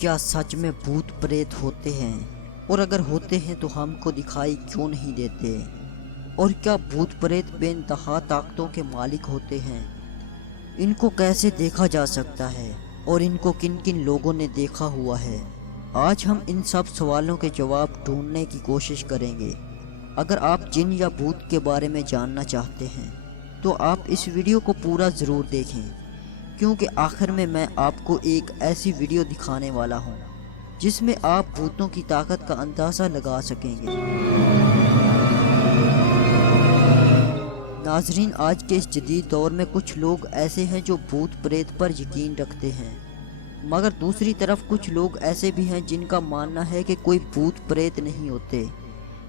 क्या सच में भूत प्रेत होते हैं? और अगर होते हैं तो हमको दिखाई क्यों नहीं देते? और क्या भूत प्रेत बेइंतहा ताकतों के मालिक होते हैं? इनको कैसे देखा जा सकता है और इनको किन किन लोगों ने देखा हुआ है? आज हम इन सब सवालों के जवाब ढूंढने की कोशिश करेंगे। अगर आप जिन या भूत के बारे में जानना चाहते हैं तो आप इस वीडियो को पूरा ज़रूर देखें, क्योंकि आखिर में मैं आपको एक ऐसी वीडियो दिखाने वाला हूं जिसमें आप भूतों की ताकत का अंदाज़ा लगा सकेंगे। नाजरीन, आज के इस जदीद दौर में कुछ लोग ऐसे हैं जो भूत प्रेत पर यकीन रखते हैं, मगर दूसरी तरफ कुछ लोग ऐसे भी हैं जिनका मानना है कि कोई भूत प्रेत नहीं होते,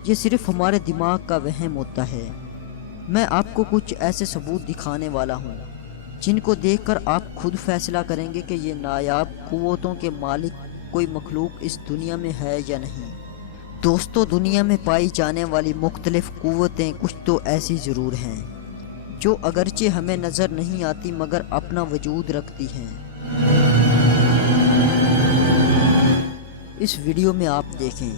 ये सिर्फ हमारे दिमाग का वहम होता है। मैं आपको कुछ ऐसे सबूत दिखाने वाला हूँ जिनको देखकर आप खुद फैसला करेंगे कि ये नायाब कुव्वतों के मालिक कोई मखलूक इस दुनिया में है या नहीं। दोस्तों, दुनिया में पाई जाने वाली मुख्तलिफ कुव्वतें कुछ तो ऐसी ज़रूर हैं जो अगरचे हमें नज़र नहीं आती मगर अपना वजूद रखती हैं। इस वीडियो में आप देखें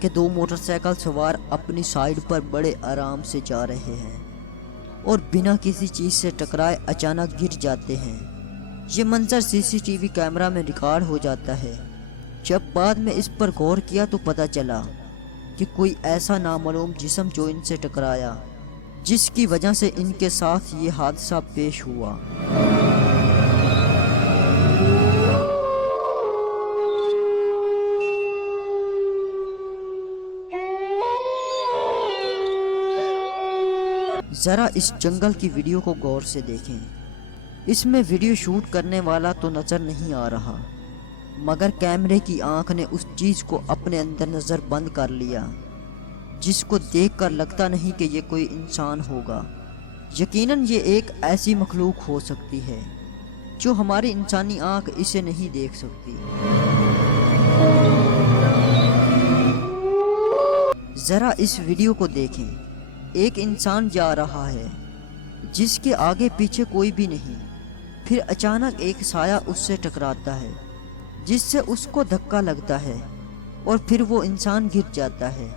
कि दो मोटरसाइकिल सवार अपनी साइड पर बड़े आराम से जा रहे हैं और बिना किसी चीज़ से टकराए अचानक गिर जाते हैं। ये मंजर सीसीटीवी कैमरा में रिकॉर्ड हो जाता है। जब बाद में इस पर गौर किया तो पता चला कि कोई ऐसा नामालूम जिस्म जो इनसे टकराया, जिसकी वजह से इनके साथ ये हादसा पेश हुआ। ज़रा इस जंगल की वीडियो को गौर से देखें। इसमें वीडियो शूट करने वाला तो नज़र नहीं आ रहा, मगर कैमरे की आंख ने उस चीज़ को अपने अंदर नज़र बंद कर लिया जिसको देखकर लगता नहीं कि ये कोई इंसान होगा। यकीनन ये एक ऐसी मखलूक हो सकती है जो हमारी इंसानी आंख इसे नहीं देख सकती। ज़रा इस वीडियो को देखें। एक इंसान जा रहा है जिसके आगे पीछे कोई भी नहीं। फिर अचानक एक साया उससे टकराता है जिससे उसको धक्का लगता है और फिर वो इंसान गिर जाता है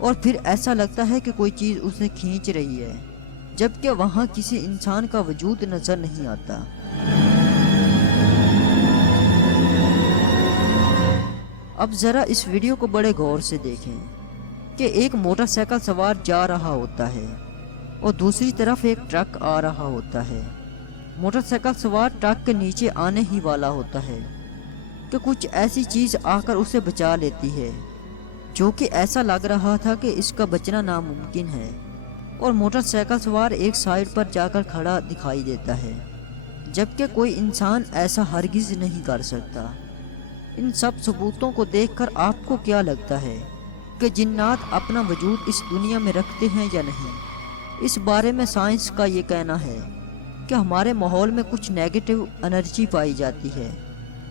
और फिर ऐसा लगता है कि कोई चीज़ उसे खींच रही है, जबकि वहाँ किसी इंसान का वजूद नज़र नहीं आता। अब ज़रा इस वीडियो को बड़े गौर से देखें कि एक मोटरसाइकिल सवार जा रहा होता है और दूसरी तरफ एक ट्रक आ रहा होता है। मोटरसाइकिल सवार ट्रक के नीचे आने ही वाला होता है कि कुछ ऐसी चीज़ आकर उसे बचा लेती है, जो कि ऐसा लग रहा था कि इसका बचना नामुमकिन है, और मोटरसाइकिल सवार एक साइड पर जाकर खड़ा दिखाई देता है, जबकि कोई इंसान ऐसा हरगिज़ नहीं कर सकता। इन सब सबूतों को देखकर आपको क्या लगता है कि जिन्नात अपना वजूद इस दुनिया में रखते हैं या नहीं? इस बारे में साइंस का ये कहना है कि हमारे माहौल में कुछ नेगेटिव एनर्जी पाई जाती है,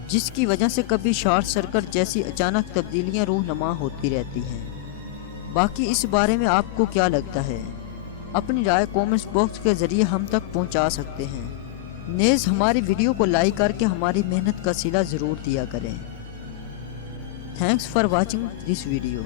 जिसकी वजह से कभी शॉर्ट सर्किट जैसी अचानक तब्दीलियां रूहनुमा होती रहती हैं। बाकी इस बारे में आपको क्या लगता है? अपनी राय कमेंट्स बॉक्स के ज़रिए हम तक पहुंचा सकते हैं। नेज़ हमारी वीडियो को लाइक करके हमारी मेहनत का सिला ज़रूर दिया करें। Thanks for watching this video.